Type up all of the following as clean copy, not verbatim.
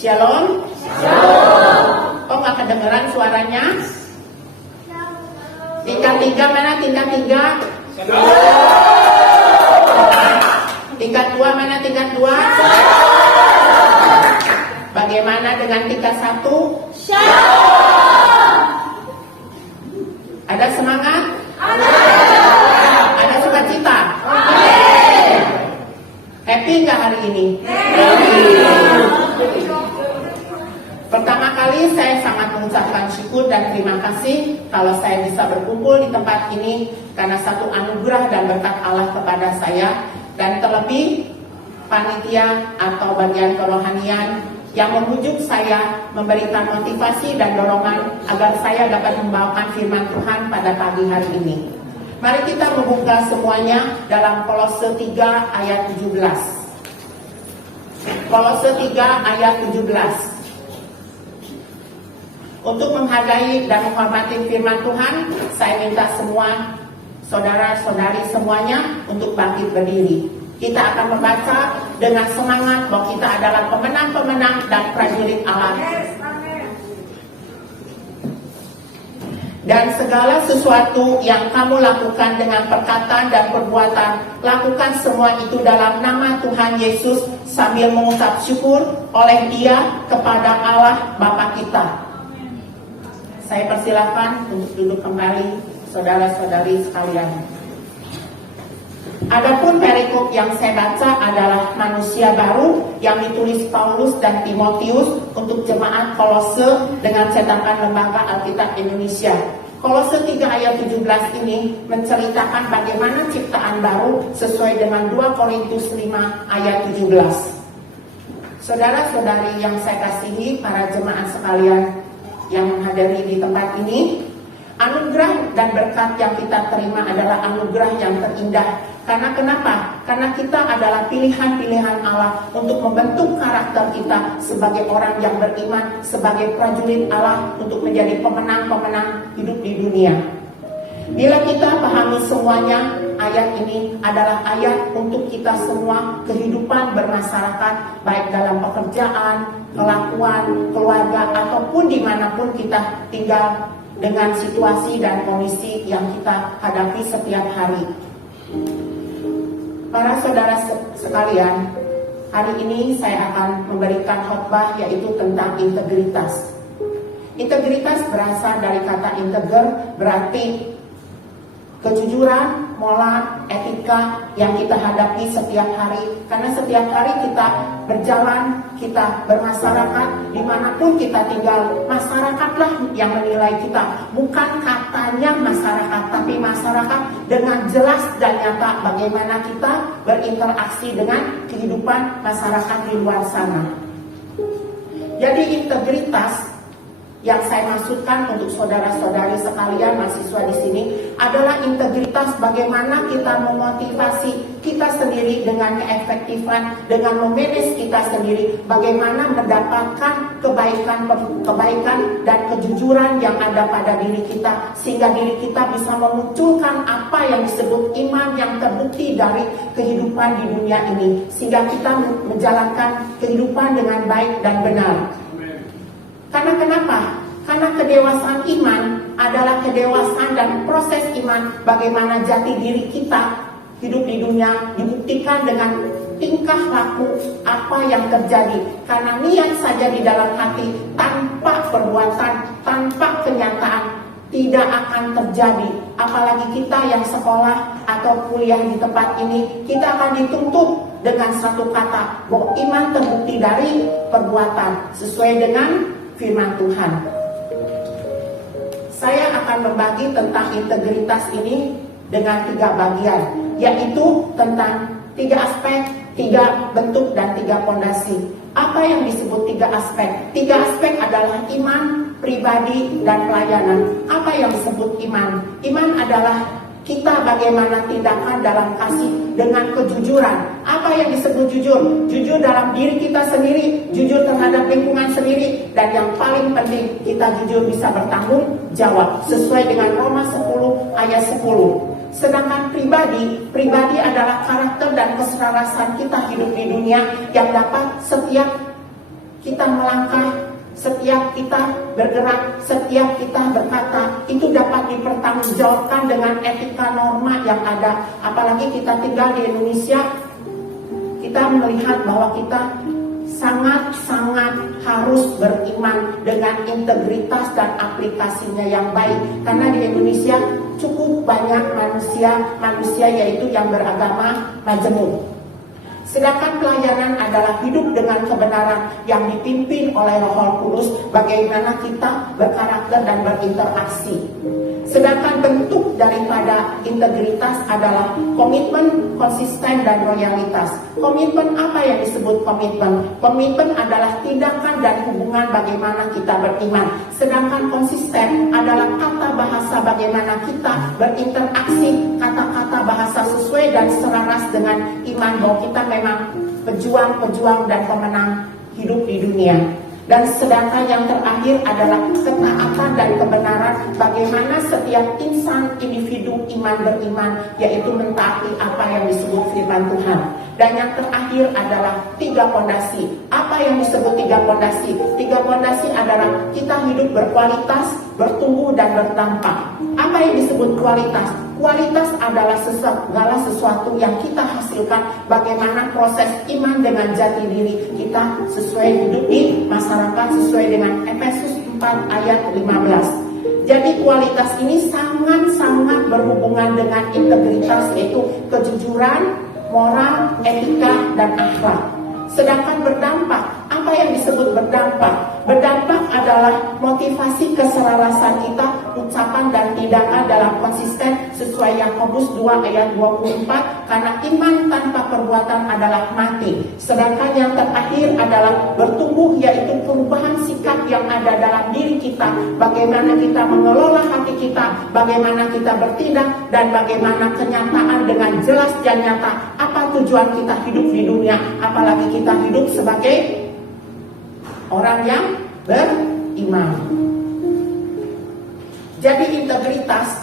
Shalom. Shalom. Oh, nggak kedengeran suaranya? Tingkat 3 mana? Tingkat 3. Tingkat 2 mana? Tingkat 2. Bagaimana dengan tingkat 1? Ada semangat? Ada sukacita? Happy nggak hari ini? Pertama kali saya sangat mengucapkan syukur dan terima kasih kalau saya bisa berkumpul di tempat ini karena satu anugerah dan berkat Allah kepada saya, dan terlebih panitia atau bagian kerohanian yang membujuk saya, memberikan motivasi dan dorongan agar saya dapat membawakan firman Tuhan pada pagi hari ini. Mari kita membuka semuanya dalam Kolose 3 ayat 17. Kolose 3 ayat 17. Untuk menghargai dan menghormati firman Tuhan, saya minta semua saudara-saudari semuanya untuk bangkit berdiri. Kita akan membaca dengan semangat bahwa kita adalah pemenang-pemenang dan prajurit Allah. Dan segala sesuatu yang kamu lakukan dengan perkataan dan perbuatan, lakukan semua itu dalam nama Tuhan Yesus sambil mengucap syukur oleh Dia kepada Allah Bapa kita. Saya persilahkan untuk duduk kembali, saudara-saudari sekalian. Adapun perikop yang saya baca adalah manusia baru yang ditulis Paulus dan Timotius untuk jemaat Kolose dengan cetakan Lembaga Alkitab Indonesia. Kolose 3 ayat 17 ini menceritakan bagaimana ciptaan baru sesuai dengan 2 Korintus 5 ayat 17. Saudara-saudari yang saya kasihi, para jemaat sekalian yang menghadiri di tempat ini, anugerah dan berkat yang kita terima adalah anugerah yang terindah. Karena kenapa? Karena kita adalah pilihan-pilihan Allah untuk membentuk karakter kita sebagai orang yang beriman, sebagai prajurit Allah untuk menjadi pemenang-pemenang hidup di dunia. Bila kita pahami semuanya, ayat ini adalah ayat untuk kita semua kehidupan bermasyarakat, baik dalam pekerjaan, kelakuan, keluarga, ataupun dimanapun kita tinggal dengan situasi dan kondisi yang kita hadapi setiap hari. Para saudara sekalian, hari ini saya akan memberikan khotbah yaitu tentang integritas. Integritas berasal dari kata integer, berarti kejujuran, moral, etika yang kita hadapi setiap hari. Karena setiap hari kita berjalan, kita bermasyarakat, dimanapun kita tinggal, masyarakatlah yang menilai kita. Bukan katanya masyarakat, tapi masyarakat dengan jelas dan nyata bagaimana kita berinteraksi dengan kehidupan masyarakat di luar sana. Jadi integritas yang saya maksudkan untuk saudara-saudari sekalian mahasiswa di sini adalah integritas bagaimana kita memotivasi kita sendiri dengan keefektifan, dengan memanage kita sendiri, bagaimana mendapatkan kebaikan dan kejujuran yang ada pada diri kita, sehingga diri kita bisa memunculkan apa yang disebut iman yang terbukti dari kehidupan di dunia ini, sehingga kita menjalankan kehidupan dengan baik dan benar. Karena kenapa? Karena kedewasaan iman adalah kedewasaan dan proses iman bagaimana jati diri kita hidup di dunia dibuktikan dengan tingkah laku apa yang terjadi. Karena niat saja di dalam hati tanpa perbuatan, tanpa kenyataan tidak akan terjadi. Apalagi kita yang sekolah atau kuliah di tempat ini, kita akan dituntut dengan satu kata bahwa iman terbukti dari perbuatan sesuai dengan firman Tuhan. Saya akan membagi tentang integritas ini dengan 3 bagian, yaitu tentang 3 aspek, 3 bentuk, dan 3 fondasi. Apa yang disebut 3 aspek? 3 aspek adalah iman, pribadi, dan pelayanan. Apa yang disebut iman? Iman adalah kita bagaimana tindakan dalam kasih dengan kejujuran. Apa yang disebut jujur? Jujur dalam diri kita sendiri, jujur terhadap lingkungan sendiri, dan yang paling penting kita jujur bisa bertanggung jawab sesuai dengan Roma 10 ayat 10. Sedangkan pribadi adalah karakter dan keselarasan kita hidup di dunia yang dapat setiap kita melangkah, setiap kita bergerak, setiap kita berkata, itu dapat dipertanggungjawabkan dengan etika norma yang ada. Apalagi kita tinggal di Indonesia, kita melihat bahwa kita sangat-sangat harus beriman dengan integritas dan aplikasinya yang baik. Karena di Indonesia cukup banyak manusia yaitu yang beragama majemuk. Sedangkan pelayanan adalah hidup dengan kebenaran yang dipimpin oleh Roh Kudus, bagaimana kita berkarakter dan berinteraksi. Sedangkan bentuk daripada integritas adalah komitmen, konsisten, dan loyalitas. Komitmen, apa yang disebut komitmen? Komitmen adalah tindakan dan hubungan bagaimana kita beriman. Sedangkan konsisten adalah kata bahasa bagaimana kita berinteraksi, kata-kata bahasa sesuai dan selaras dengan iman bahwa kita memang pejuang-pejuang dan pemenang hidup di dunia. Dan sedangkan yang terakhir adalah ketaatan dan kebenaran, bagaimana setiap insan individu iman beriman, yaitu mentaati apa yang disebut firman Tuhan. Dan yang terakhir adalah 3 pondasi. Apa yang disebut 3 pondasi? 3 pondasi adalah kita hidup berkualitas, bertumbuh, dan berdampak. Apa yang disebut kualitas? Kualitas adalah segala sesuatu yang kita hasilkan, bagaimana proses iman dengan jati diri kita sesuai hidup di masyarakat sesuai dengan Efesus 4 ayat 15. Jadi kualitas ini sangat-sangat berhubungan dengan integritas, yaitu kejujuran, moral, etika, dan akhlak. Sedangkan berdampak, apa yang disebut berdampak? Berdampak adalah motivasi keselarasan kita, ucapan dan tindakan dalam konsisten sesuai Yakobus 2 ayat 24, karena iman tanpa perbuatan adalah mati. Sedangkan yang terakhir adalah bertumbuh, yaitu perubahan sikap yang ada dalam diri kita, bagaimana kita mengelola hati kita, bagaimana kita bertindak, dan bagaimana kenyataan dengan jelas dan nyata apa tujuan kita hidup di dunia, apalagi kita hidup sebagai orang yang beriman. Jadi integritas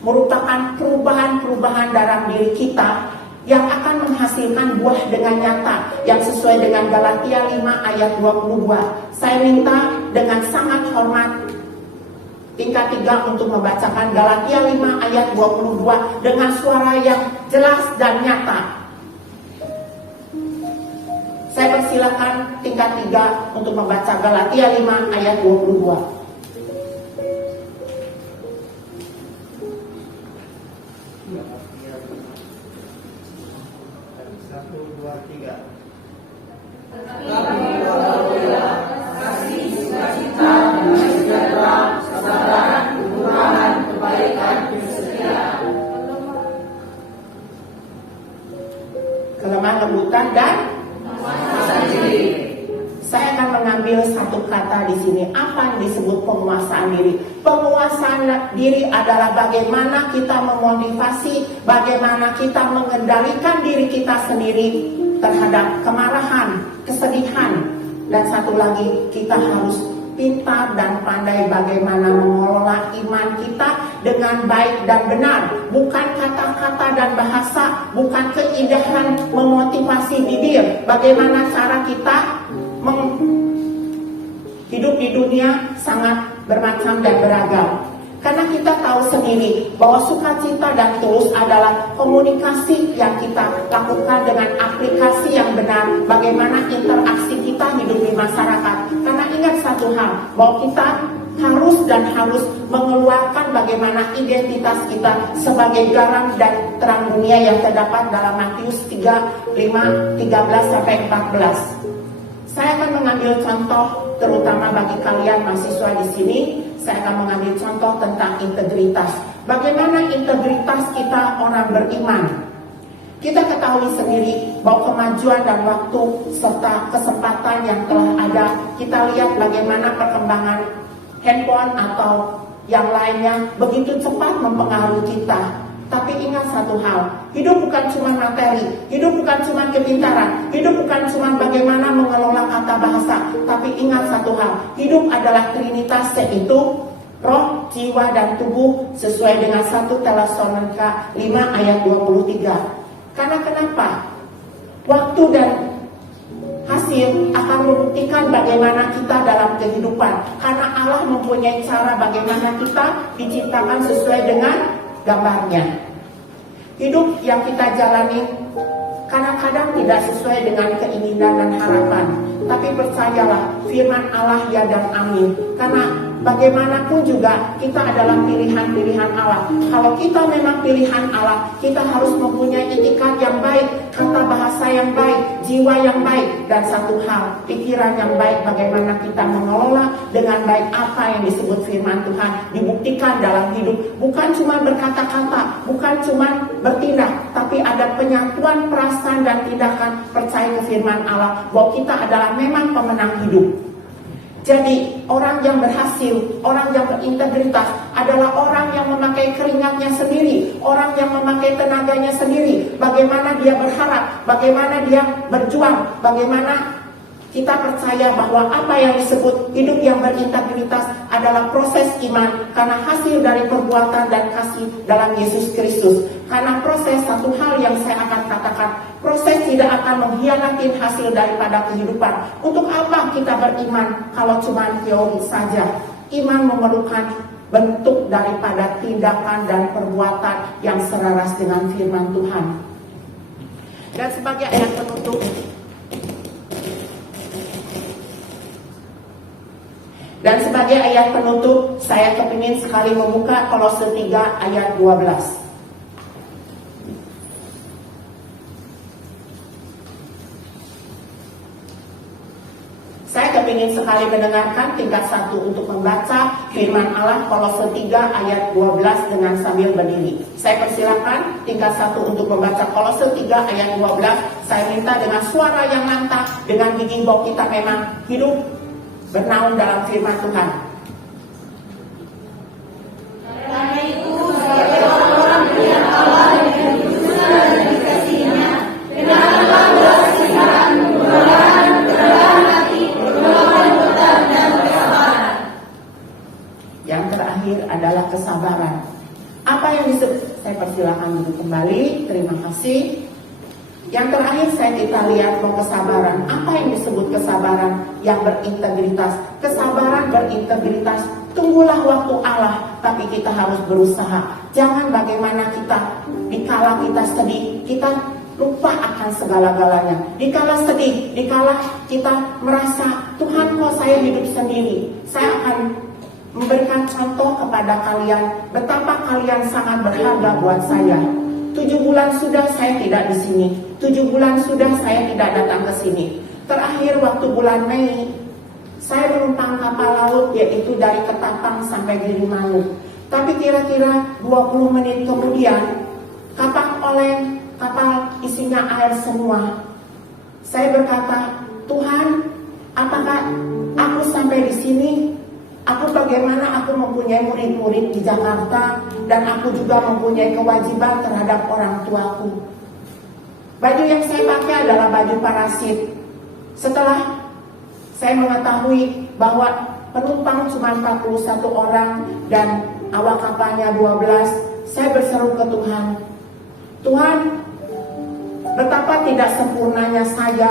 merupakan perubahan-perubahan dalam diri kita yang akan menghasilkan buah dengan nyata yang sesuai dengan Galatia 5 ayat 22. Saya minta dengan sangat hormat tingkat 3 untuk membacakan Galatia 5 ayat 22 dengan suara yang jelas dan nyata. Saya persilakan tingkat 3 untuk membaca Galatia 5 ayat 22. Kelemahan, kelembutan, dan saya akan mengambil satu kata di sini. Apa yang disebut penguasaan diri? Penguasaan diri adalah bagaimana kita memotivasi, bagaimana kita mengendalikan diri kita sendiri terhadap kemarahan, kesedihan, dan satu lagi kita harus pintar dan pandai bagaimana mengelola iman kita dengan baik dan benar, bukan kata-kata dan bahasa, bukan keindahan memotivasi bibir. Bagaimana cara kita hidup di dunia sangat bermacam dan beragam. Karena kita tahu sendiri bahwa sukacita dan tulus adalah komunikasi yang kita lakukan dengan aplikasi yang benar, bagaimana interaksi kita hidup di masyarakat. Karena ingat satu hal, bahwa kita harus mengeluarkan bagaimana identitas kita sebagai garam dan terang dunia yang terdapat dalam Matius 3:5-13-14. Saya akan mengambil contoh terutama bagi kalian mahasiswa di sini. Saya akan mengambil contoh tentang integritas. Bagaimana integritas kita orang beriman? Kita ketahui sendiri bahwa kemajuan dan waktu serta kesempatan yang telah ada, kita lihat bagaimana perkembangan handphone atau yang lainnya begitu cepat mempengaruhi kita. Tapi ingat satu hal, hidup bukan cuma materi, hidup bukan cuma kepintaran, hidup bukan cuma bagaimana mengelola kata bahasa. Tapi ingat satu hal, hidup adalah trinitas, yaitu roh, jiwa, dan tubuh sesuai dengan 1 Tesalonika 5 ayat 23. Karena kenapa? Waktu dan hasil akan membuktikan bagaimana kita dalam kehidupan. Karena Allah mempunyai cara bagaimana kita diciptakan sesuai dengan gambarnya. Hidup yang kita jalani kadang-kadang tidak sesuai dengan keinginan dan harapan. Tapi percayalah, firman Allah ya dan amin. Karena bagaimanapun juga kita adalah pilihan-pilihan Allah. Kalau kita memang pilihan Allah, kita harus mempunyai etikat yang baik, kata bahasa yang baik, jiwa yang baik, dan satu hal, pikiran yang baik. Bagaimana kita mengelola dengan baik apa yang disebut firman Tuhan dibuktikan dalam hidup. Bukan cuma berkata-kata, bukan cuma bertindak, tapi ada penyatuan perasaan dan tindakan percaya ke firman Allah bahwa kita adalah memang pemenang hidup. Jadi orang yang berhasil, orang yang berintegritas adalah orang yang memakai keringatnya sendiri, orang yang memakai tenaganya sendiri. Bagaimana dia berharap, bagaimana dia berjuang, bagaimana kita percaya bahwa apa yang disebut hidup yang berintegritas adalah proses iman, karena hasil dari perbuatan dan kasih dalam Yesus Kristus. Karena proses, satu hal yang saya akan katakan, proses tidak akan mengkhianati hasil daripada kehidupan. Untuk apa kita beriman kalau cuma teori saja? Iman memerlukan bentuk daripada tindakan dan perbuatan yang selaras dengan firman Tuhan. Dan sebagai ayat penutup, saya kepingin sekali membuka Kolose 3 ayat 12. Saya kepingin sekali mendengarkan tingkat 1 untuk membaca firman Allah Kolose 3 ayat 12 dengan sambil berdiri. Saya persilakan tingkat 1 untuk membaca Kolose 3 ayat 12. Saya minta dengan suara yang lantang, dengan gigi bahwa kita memang hidup bernaung dalam firman Tuhan. Karena itu, sebagai orang-orang pilihan Allah dengan kekudusan dan dikasihnya, dengarkanlah belas-kasihan, kerendahan hati, berlawan hutan dan kesabaran. Yang terakhir adalah kesabaran. Apa yang disebut? Saya persilakan duduk kembali. Terima kasih. Yang terakhir kita lihat bahwa kesabaran. Apa yang disebut kesabaran yang berintegritas? Kesabaran berintegritas. Tunggulah waktu Allah, tapi kita harus berusaha. Jangan bagaimana kita, dikala kita sedih, kita lupa akan segala-galanya. Dikala sedih, dikala kita merasa, Tuhan kok saya hidup sendiri. Saya akan memberikan contoh kepada kalian, betapa kalian sangat berharga buat saya. 7 bulan sudah saya tidak di sini. 7 bulan sudah saya tidak datang ke sini. Terakhir waktu bulan Mei, saya menumpang kapal laut, yaitu dari Ketapang sampai Gilimanuk. Tapi kira-kira 20 menit kemudian, kapal oleng, kapal isinya air semua. Saya berkata, Tuhan, apakah aku sampai di sini? Aku bagaimana aku mempunyai murid-murid di Jakarta, dan aku juga mempunyai kewajiban terhadap orang tuaku. Baju yang saya pakai adalah baju parasit. Setelah saya mengetahui bahwa penumpang cuma 41 orang dan awak kapalnya 12, saya berseru ke Tuhan. Tuhan, betapa tidak sempurnanya saya.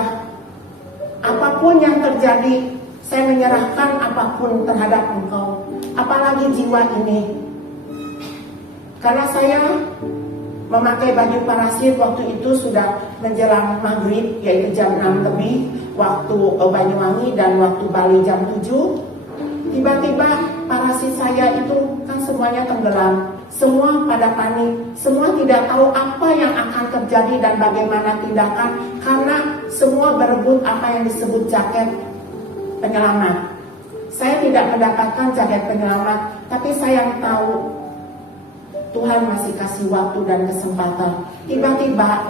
Apapun yang terjadi, saya menyerahkan apapun terhadap Engkau, apalagi jiwa ini. Karena saya memakai baju parasit waktu itu sudah menjelang maghrib, yaitu jam 6 lebih, waktu Banyuwangi, dan waktu Bali jam 7. Tiba-tiba parasit saya itu kan semuanya tenggelam. Semua pada panik, semua tidak tahu apa yang akan terjadi dan bagaimana tindakan, karena semua berebut apa yang disebut jaket penyelamat. Saya tidak mendapatkan jaket penyelamat, tapi saya tahu Tuhan masih kasih waktu dan kesempatan. Tiba-tiba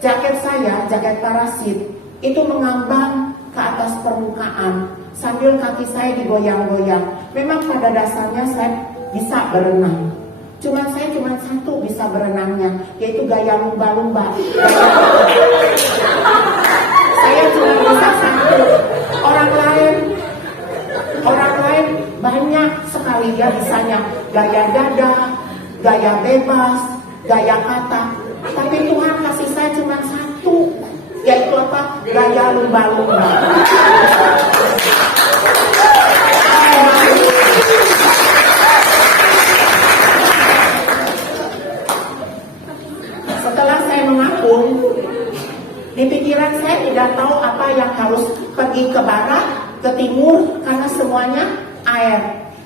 jaket saya, jaket parasit, itu mengambang ke atas permukaan sambil kaki saya digoyang-goyang. Memang pada dasarnya saya bisa berenang. Saya cuma satu bisa berenangnya, yaitu gaya lumba-lumba. Saya cuma bisa satu. Orang lain banyak sekali dia bisanya gaya dada, gaya bebas, gaya kata. Tapi Tuhan kasih saya cuma satu. yaitu apa? Gaya lumba-lumba. Setelah saya mengapung, di pikiran saya tidak tahu apa yang harus pergi ke barat, ke timur, karena semuanya air.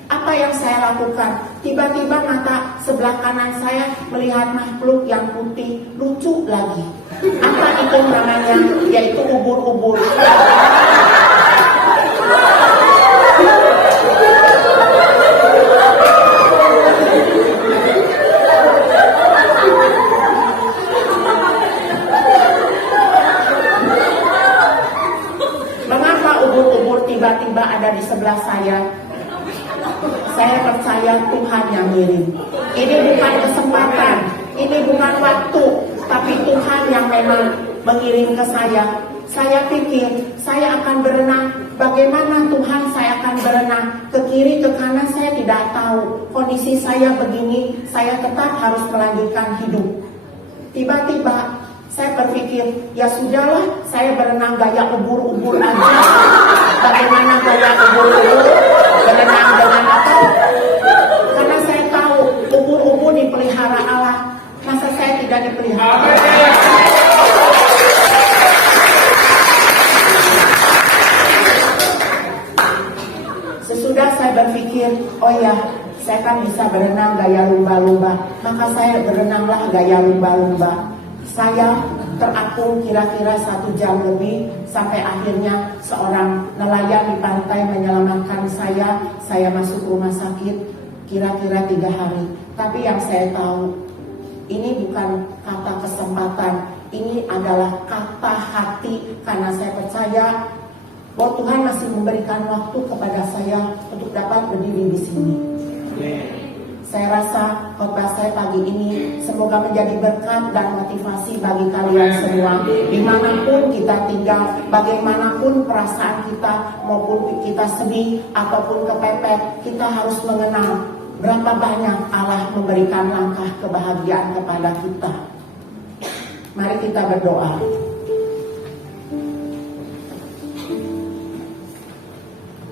Apa yang saya lakukan? Tiba-tiba mata sebelah kanan saya melihat makhluk yang putih, lucu lagi. Apa itu namanya? Yaitu ubur-ubur. Mengapa ubur-ubur tiba-tiba ada di sebelah saya? Saya percaya Tuhan yang ngirim. Ini bukan kesempatan, ini bukan waktu, tapi Tuhan yang memang mengirim ke saya. Saya pikir saya akan berenang. Bagaimana Tuhan saya akan berenang? Ke kiri, ke kanan saya tidak tahu. Kondisi saya begini, saya tetap harus melanjutkan hidup. Tiba-tiba saya berpikir, ya sudahlah, saya berenang gaya ubur-ubur aja. Bagaimana gaya ubur-ubur? Berenang dengan apa? Karena saya tahu ubur-ubur dipelihara Allah. Masa saya tidak dipelihara? Sesudah saya berpikir, oh ya, saya kan bisa berenang gaya lumba-lumba. Maka saya berenanglah gaya lumba-lumba. Saya terapung kira-kira 1 jam lebih, sampai akhirnya seorang nelayan di pantai menyelamatkan saya. Saya masuk rumah sakit kira-kira 3 hari. Tapi yang saya tahu, ini bukan kata kesempatan, ini adalah kata hati, karena saya percaya bahwa Tuhan masih memberikan waktu kepada saya untuk dapat berdiri di sini. Saya rasa khotbah saya pagi ini semoga menjadi berkat dan motivasi bagi kalian semua. Dimanapun kita tinggal, bagaimanapun perasaan kita, maupun kita sedih ataupun kepepet, kita harus mengenal berapa banyak Allah memberikan langkah kebahagiaan kepada kita. Mari kita berdoa.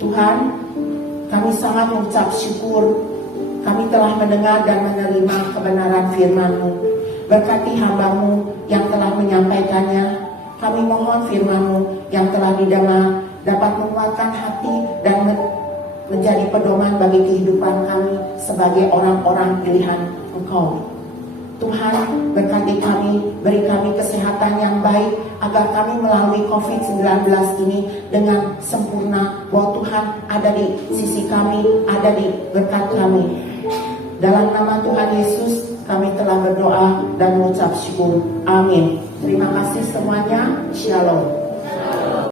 Tuhan, kami sangat mengucap syukur. Kami telah mendengar dan menerima kebenaran firman-Mu. Berkati hamba-Mu yang telah menyampaikannya. Kami mohon firman-Mu yang telah didengar dapat menguatkan hati dan menjadi pedoman bagi kehidupan kami sebagai orang-orang pilihan Engkau. Tuhan, berkati kami, beri kami kesehatan yang baik agar kami melalui COVID-19 ini dengan sempurna, bahwa Tuhan ada di sisi kami, ada di berkat kami. Dalam nama Tuhan Yesus kami telah berdoa dan mengucap syukur. Amin. Terima kasih semuanya. Shalom.